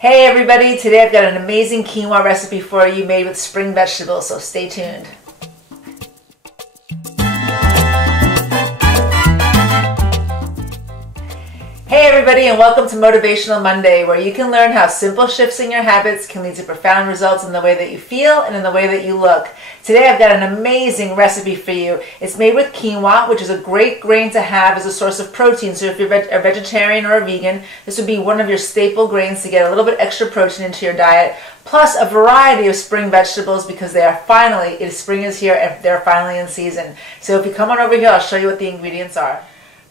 Hey everybody, today I've got an amazing quinoa recipe for you made with spring vegetables, so stay tuned. Hey everybody, and welcome to Motivational Monday, where you can learn how simple shifts in your habits can lead to profound results in the way that you feel and in the way that you look. Today I've got an amazing recipe for you. It's made with quinoa, which is a great grain to have as a source of protein. So if you're a vegetarian or a vegan, this would be one of your staple grains to get a little bit extra protein into your diet, plus a variety of spring vegetables because spring is here and they're finally in season. So if you come on over here, I'll show you what the ingredients are.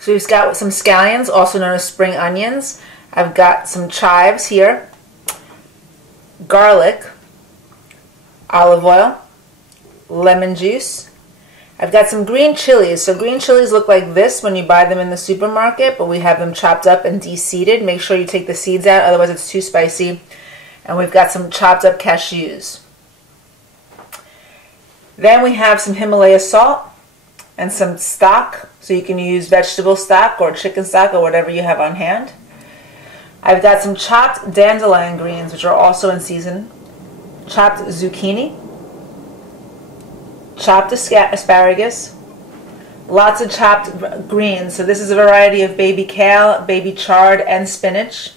So we've got some scallions, also known as spring onions. I've got some chives here, garlic, olive oil, lemon juice. I've got some green chilies. So green chilies look like this when you buy them in the supermarket, but we have them chopped up and de-seeded. Make sure you take the seeds out, otherwise it's too spicy. And we've got some chopped up cashews. Then we have some Himalaya salt and some stock, so you can use vegetable stock or chicken stock or whatever you have on hand. I've got some chopped dandelion greens, which are also in season, chopped zucchini, chopped asparagus, lots of chopped greens. So this is a variety of baby kale, baby chard, and spinach.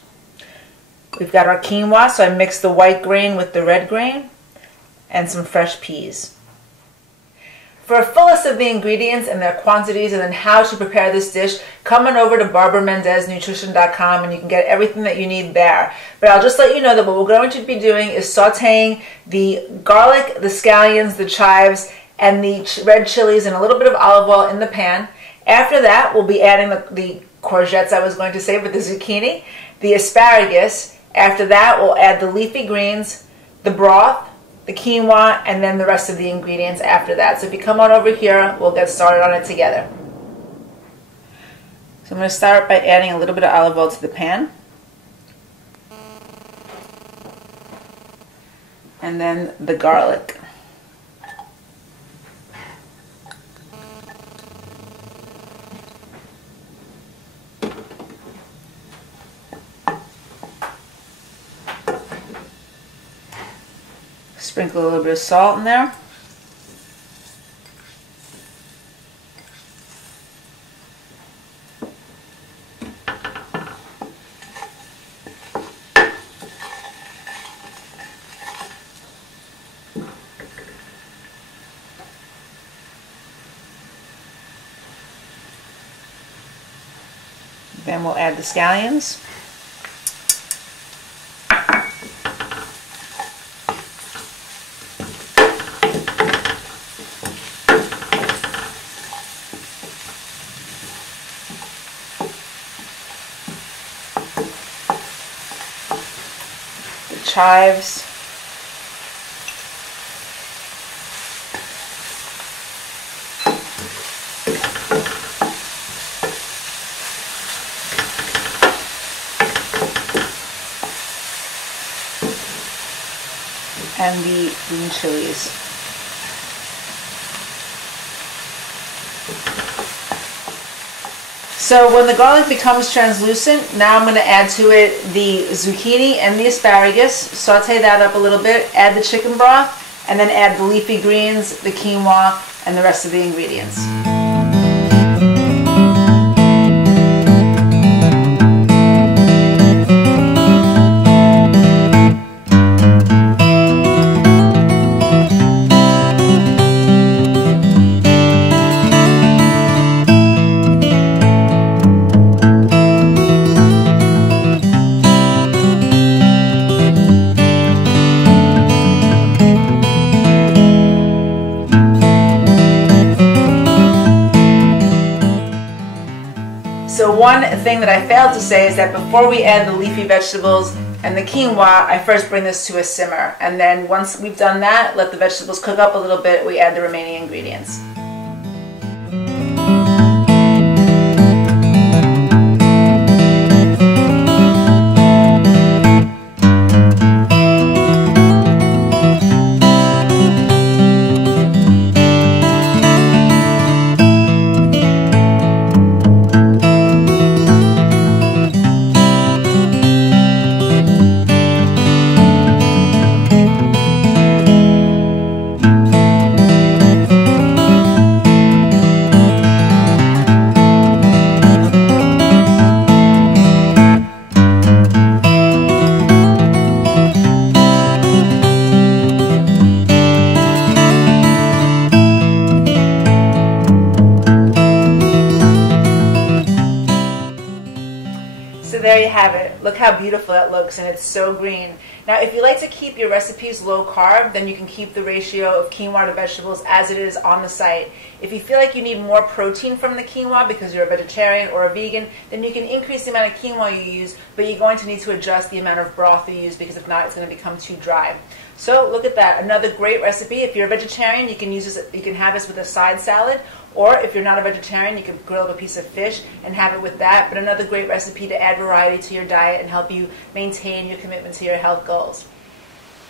We've got our quinoa, so I mixed the white grain with the red grain, and some fresh peas. For a full list of the ingredients and their quantities and then how to prepare this dish, come on over to BarbaraMendezNutrition.com and you can get everything that you need there. But I'll just let you know that what we're going to be doing is sauteing the garlic, the scallions, the chives, and the red chilies and a little bit of olive oil in the pan. After that, we'll be adding the courgettes, I was going to say, but the zucchini, the asparagus. After that, we'll add the leafy greens, the broth, the quinoa, and then the rest of the ingredients after that. So if you come on over here, we'll get started on it together. So I'm going to start by adding a little bit of olive oil to the pan. And then the garlic. Sprinkle a little bit of salt in there. Then we'll add the scallions. Chives, and the green chilies. So when the garlic becomes translucent, now I'm going to add to it the zucchini and the asparagus, saute that up a little bit, add the chicken broth, and then add the leafy greens, the quinoa, and the rest of the ingredients. So one thing that I failed to say is that before we add the leafy vegetables and the quinoa, I first bring this to a simmer. And then once we've done that, let the vegetables cook up a little bit, we add the remaining ingredients. Look how beautiful that looks, and it's so green. Now, if you like to keep your recipes low carb, then you can keep the ratio of quinoa to vegetables as it is on the site. If you feel like you need more protein from the quinoa because you're a vegetarian or a vegan, then you can increase the amount of quinoa you use, but you're going to need to adjust the amount of broth you use because if not, it's going to become too dry. So look at that, another great recipe. If you're a vegetarian, you can use this, you can have this with a side salad, or if you're not a vegetarian, you can grill up a piece of fish and have it with that. But another great recipe to add variety to your diet and help you maintain your commitment to your health goals.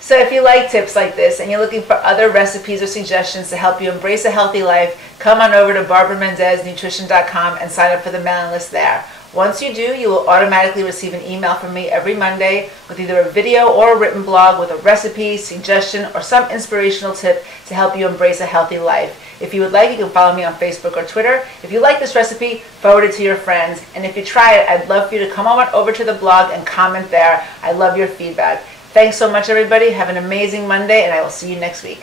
So if you like tips like this and you're looking for other recipes or suggestions to help you embrace a healthy life, come on over to BarbaraMendezNutrition.com and sign up for the mailing list there. Once you do, you will automatically receive an email from me every Monday with either a video or a written blog with a recipe, suggestion, or some inspirational tip to help you embrace a healthy life. If you would like, you can follow me on Facebook or Twitter. If you like this recipe, forward it to your friends. And if you try it, I'd love for you to come on over to the blog and comment there. I love your feedback. Thanks so much, everybody. Have an amazing Monday, and I will see you next week.